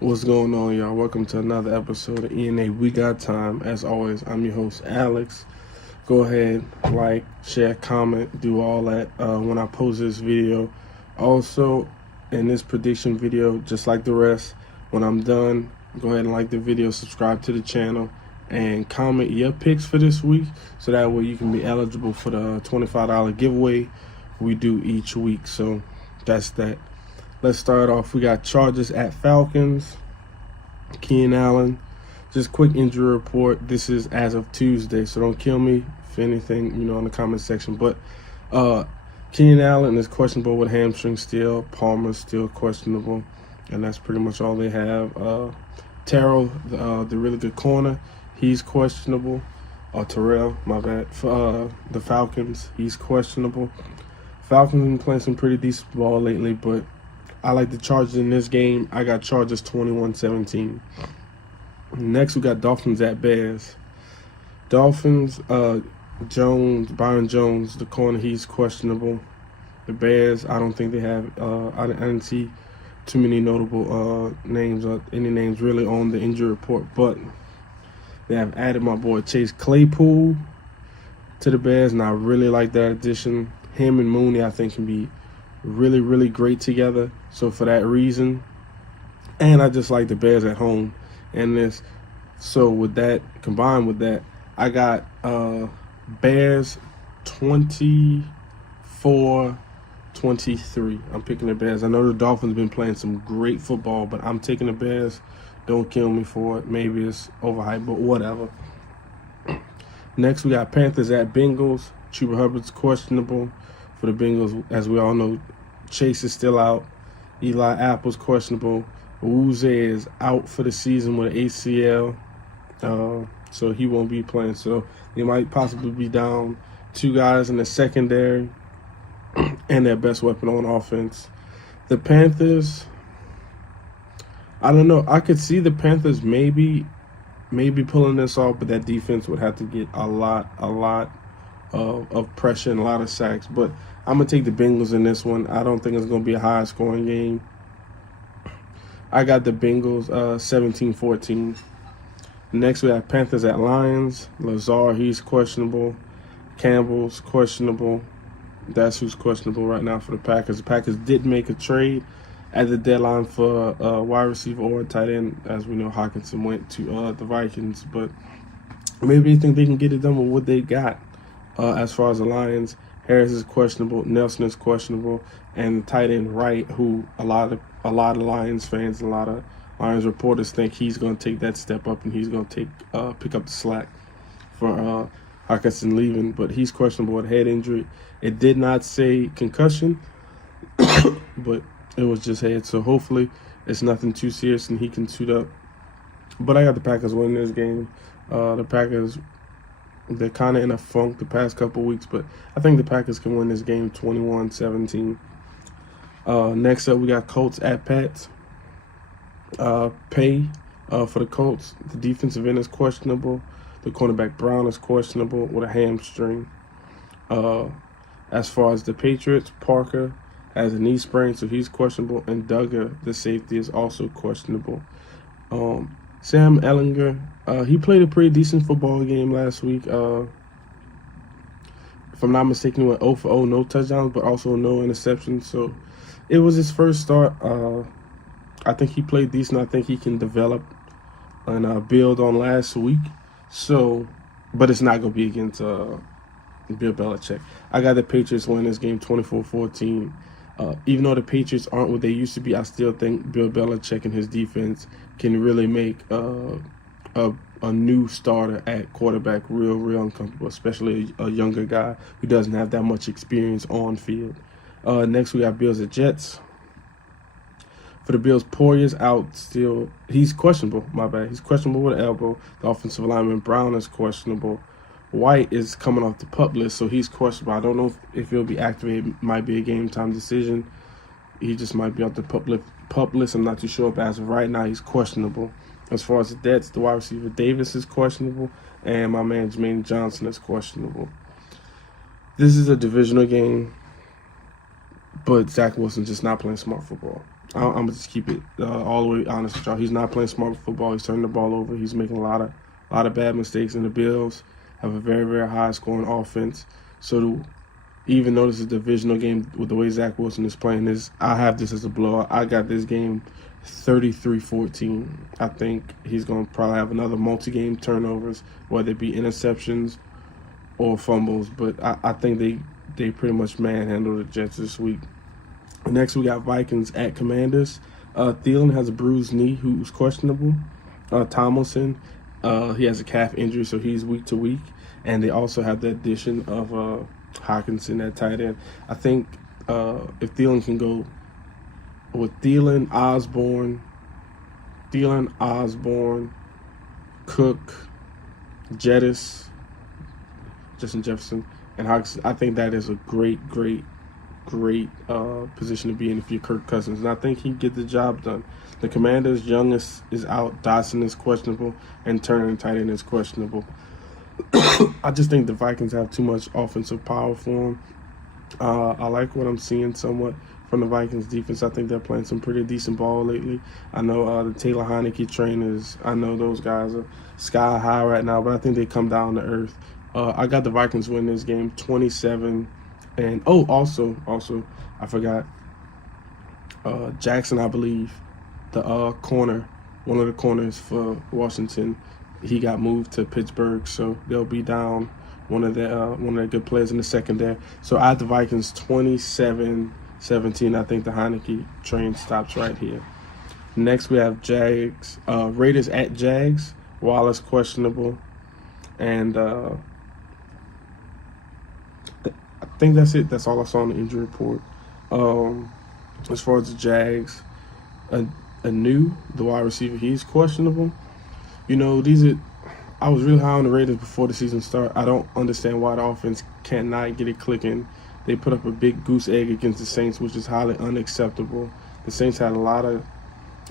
What's going on, y'all? Welcome to another episode of ENA We Got Time. As always, I'm your host, Alex. Go ahead, like, share, comment, do all that when I post this video. Also, in this prediction video, just like the rest, when I'm done, go ahead and like the video, subscribe to the channel, and comment your picks for this week so that way you can be eligible for the $25 giveaway we do each week. So that's that. Let's start off. We got Chargers at Falcons. Keenan Allen. Just quick injury report. This is as of Tuesday, so don't kill me if anything, in the comment section. But Keenan Allen is questionable with hamstring still. Palmer's still questionable, and that's pretty much all they have. Terrell, the really good corner, he's questionable. Terrell, my bad. For the Falcons, he's questionable. Falcons been playing some pretty decent ball lately, but I like the Chargers in this game. I got Chargers 21-17. Next, we got Dolphins at Bears. Dolphins, Byron Jones, the corner, he's questionable. The Bears, I don't think they have, I didn't see too many notable names or any names really on the injury report, but they have added my boy Chase Claypool to the Bears, and I really like that addition. Him and Mooney, I think, can be really, really great together. So for that reason, and I just like the Bears at home in this. So with that, combined with that, I got Bears 24-23. I'm picking the Bears. I know the Dolphins been playing some great football, but I'm taking the Bears. Don't kill me for it. Maybe it's overhyped, but whatever. Next, we got Panthers at Bengals. Chuba Hubbard's questionable for the Bengals. As we all know, Chase is still out. Eli Apple's questionable. Uze is out for the season with an ACL, so he won't be playing. So they might possibly be down two guys in the secondary and their best weapon on offense. The Panthers, I don't know. I could see the Panthers maybe pulling this off, but that defense would have to get a lot of pressure and a lot of sacks. But I'm going to take the Bengals in this one. I don't think it's going to be a high-scoring game. I got the Bengals 17-14. Next, we have Panthers at Lions. Lazard, he's questionable. Campbell's questionable. That's who's questionable right now for the Packers. The Packers did make a trade at the deadline for a wide receiver or a tight end. As we know, Hockenson went to the Vikings. But maybe they think they can get it done with what they got. As far as the Lions, Harris is questionable, Nelson is questionable, and tight end Wright, who a lot of Lions fans, a lot of Lions reporters think he's going to take that step up and he's going to pick up the slack for Hockenson leaving, but he's questionable with head injury. It did not say concussion, but it was just head, so hopefully it's nothing too serious and he can suit up. But I got the Packers winning this game. The Packers, they're kind of in a funk the past couple weeks, but I think the Packers can win this game 21-17. Next up, we got Colts at Pats. Pay for the Colts. The defensive end is questionable. The cornerback Brown is questionable with a hamstring. As far as the Patriots, Parker has a knee sprain, so he's questionable, and Duggar, the safety, is also questionable. Sam Ehlinger, he played a pretty decent football game last week. If I'm not mistaken, he went 0 for 0, no touchdowns, but also no interceptions. So it was his first start. I think he played decent. I think he can develop and build on last week. So, but it's not going to be against Bill Belichick. I got the Patriots winning this game 24-14. Even though the Patriots aren't what they used to be, I still think Bill Belichick and his defense can really make a new starter at quarterback real uncomfortable, especially a younger guy who doesn't have that much experience on field. Next, we got Bills at Jets. For the Bills, Poyer's out still. He's questionable, my bad. He's questionable with an elbow. The offensive lineman Brown is questionable. White is coming off the PUP list, so he's questionable. I don't know if he'll be activated. Might be a game-time decision. He just might be off the PUP list. I'm not too sure, but as of right now, he's questionable. As far as the Jets, the wide receiver Davis is questionable, and my man Jermaine Johnson is questionable. This is a divisional game, but Zach Wilson's just not playing smart football. I'm gonna just keep it all the way honest with y'all. He's not playing smart football. He's turning the ball over. He's making a lot of bad mistakes. And the Bills have a very, very high scoring offense. So even though this is a divisional game with the way Zach Wilson is playing this, I have this as a blowout. I got this game 33-14. I think he's going to probably have another multi-game turnovers, whether it be interceptions or fumbles. But I think they pretty much manhandle the Jets this week. Next, we got Vikings at Commanders. Thielen has a bruised knee, who's questionable. Tomlinson, he has a calf injury, so he's week to week. And they also have the addition of Hockenson at tight end. I think if Thielen can go with Thielen, Osborne, Cook, Jettis, Justin Jefferson, and Hockenson, I think that is a great position to be in if you're Kirk Cousins. And I think he can get the job done. The Commanders, Young is out, Dotson is questionable, and Turner and tight end is questionable. I just think the Vikings have too much offensive power for them. I like what I'm seeing somewhat from the Vikings defense. I think they're playing some pretty decent ball lately. I know the Taylor Heineke trainers, I know those guys are sky high right now, but I think they come down to earth. I got the Vikings win this game 27. And also, I forgot Jackson, I believe, the corner, one of the corners for Washington, he got moved to Pittsburgh, so they'll be down one of their good players in the secondary. So I have the Vikings 27-17. I think the Heineke train stops right here. Next, we have Raiders at Jags. Wallace questionable, and I think that's it. That's all I saw on the injury report. As far as the Jags, the wide receiver, he's questionable. You know, I was really high on the Raiders before the season started. I don't understand why the offense cannot get it clicking. They put up a big goose egg against the Saints, which is highly unacceptable. The Saints had I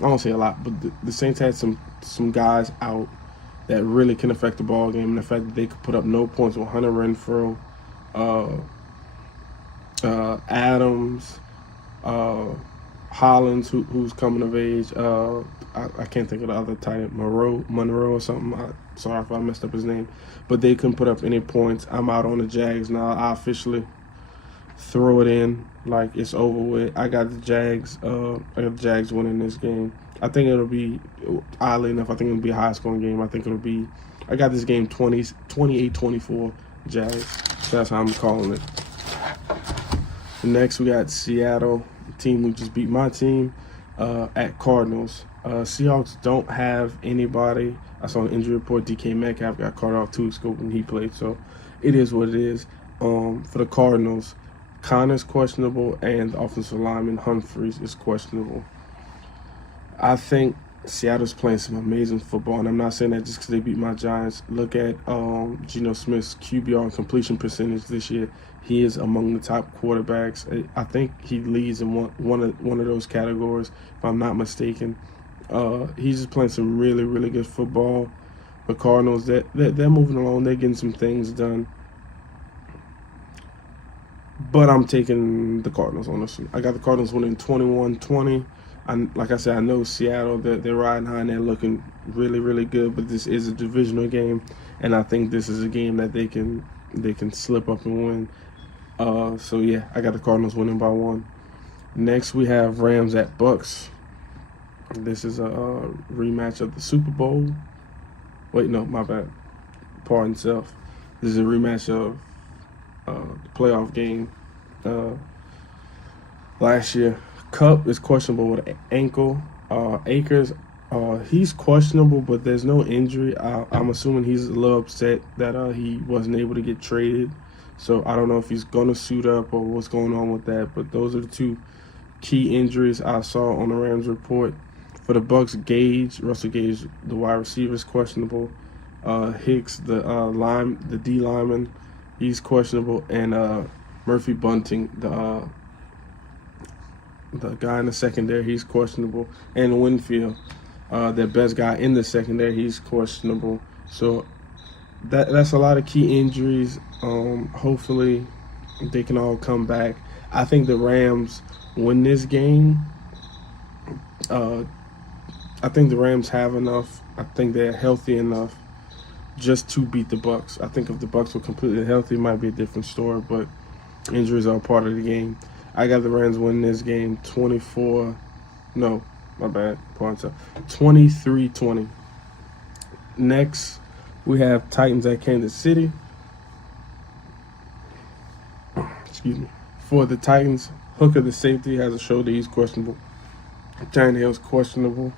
won't say a lot, but the Saints had some guys out that really can affect the ball game. And the fact that they could put up no points with Hunter Renfrow, Adams, Hollins, who's coming of age. I can't think of the other tight end, Monroe or something. Sorry if I messed up his name. But they couldn't put up any points. I'm out on the Jags now. I officially throw it in like it's over with. I got the Jags. Winning this game. I think it'll be, oddly enough, I think it'll be a high-scoring game. I got this game 28-24 Jags. So that's how I'm calling it. Next, we got Seattle, the team who just beat my team, at Cardinals. Seahawks don't have anybody. I saw an injury report. DK Metcalf got caught off 2 weeks ago when he played, so it is what it is. For the Cardinals, Connor's questionable, and the offensive lineman Humphries is questionable. I think Seattle's playing some amazing football, and I'm not saying that just because they beat my Giants. Look at Geno Smith's QBR and completion percentage this year. He is among the top quarterbacks. I think he leads in one of those categories, if I'm not mistaken. He's just playing some really, really good football. The Cardinals, they're moving along. They're getting some things done. But I'm taking the Cardinals on this one. I got the Cardinals winning 21-20. Like I said, I know Seattle, they're riding high and they're looking really, really good. But this is a divisional game, and I think this is a game that they can slip up and win. So yeah, I got the Cardinals winning by 1. Next, we have Rams at Bucks. This is a rematch of the Super Bowl. Wait, no, my bad. Pardon self. This is a rematch of the playoff game last year. Kupp is questionable with an ankle. Akers, he's questionable, but there's no injury. I'm assuming he's a little upset that he wasn't able to get traded. So I don't know if he's going to suit up or what's going on with that. But those are the 2 key injuries I saw on the Rams report. For the Bucks, Russell Gage, the wide receiver, is questionable. Hicks, the D lineman, he's questionable. And Murphy Bunting, the guy in the secondary, he's questionable. And Winfield, their best guy in the secondary, he's questionable. So that's a lot of key injuries. Hopefully they can all come back. I think the Rams win this game Uh, I think the Rams have enough. I think they're healthy enough just to beat the Bucks. I think if the Bucks were completely healthy, it might be a different story. But injuries are a part of the game. I got the Rams winning this game 24. No, my bad. 23-20. Next, we have Titans at Kansas City. Excuse me. For the Titans, Hooker, the safety, has a shoulder. He's questionable. Tannehill's questionable,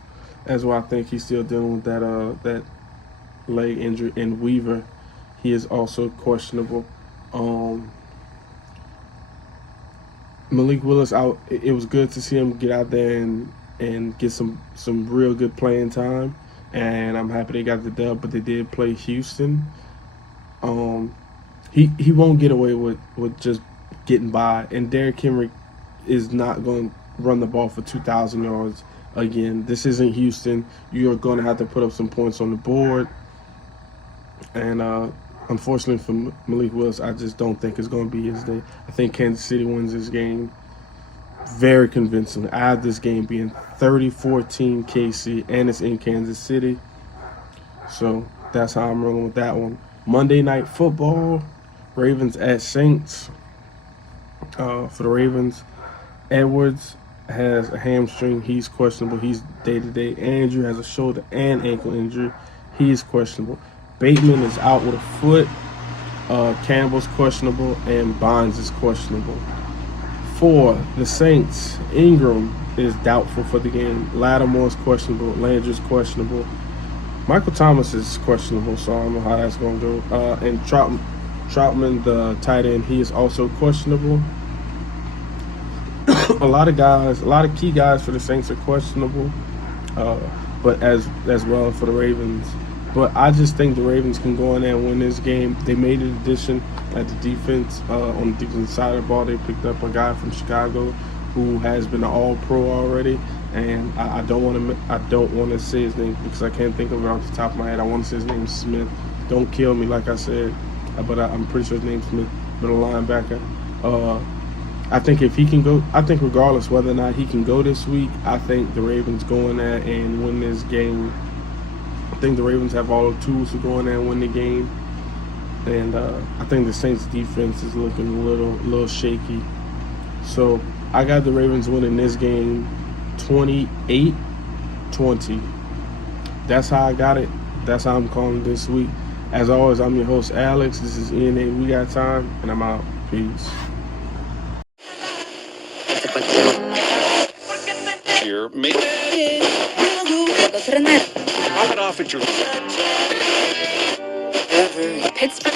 as well. I think he's still dealing with that leg injury. And Weaver, he is also questionable. Malik Willis out. It was good to see him get out there and get some real good playing time, and I'm happy they got the dub. But they did play Houston. He won't get away with just getting by, and Derrick Henry is not going to run the ball for 2,000 yards again. This isn't Houston. You're going to have to put up some points on the board, and unfortunately for Malik Willis, I just don't think it's going to be his day. I think Kansas City wins this game very convincing. I have this game being 30-14 KC, and it's in Kansas City. So that's how I'm rolling with that one. Monday Night Football, Ravens at Saints. For the Ravens, Edwards has a hamstring. He's questionable. He's day-to-day. Andrew has a shoulder and ankle injury. He's questionable. Bateman is out with a foot. Campbell's questionable, and Bonds is questionable. For the Saints, Ingram is doubtful for the game. Lattimore's questionable. Landry's questionable. Michael Thomas is questionable, so I don't know how that's going to go. And Troutman, the tight end, he is also questionable. A lot of key guys for the Saints are questionable, but as well for the Ravens. But I just think the Ravens can go in there and win this game. They made an addition at the defense. On the defensive side of the ball, they picked up a guy from Chicago who has been an All-Pro already. And I don't want to say his name because I can't think of it off the top of my head. I want to say his name is Smith. Don't kill me, like I said, but I'm pretty sure his name's Smith, middle linebacker. I think if he can go, I think regardless whether or not he can go this week, I think the Ravens go in there and win this game. I think the Ravens have all the tools to go in there and win the game. And I think the Saints defense is looking a little shaky. So I got the Ravens winning this game 28-20. That's how I got it. That's how I'm calling this week. As always, I'm your host, Alex. This is ENA We Got Time, and I'm out. Peace. Here, make it off at your Pittsburgh.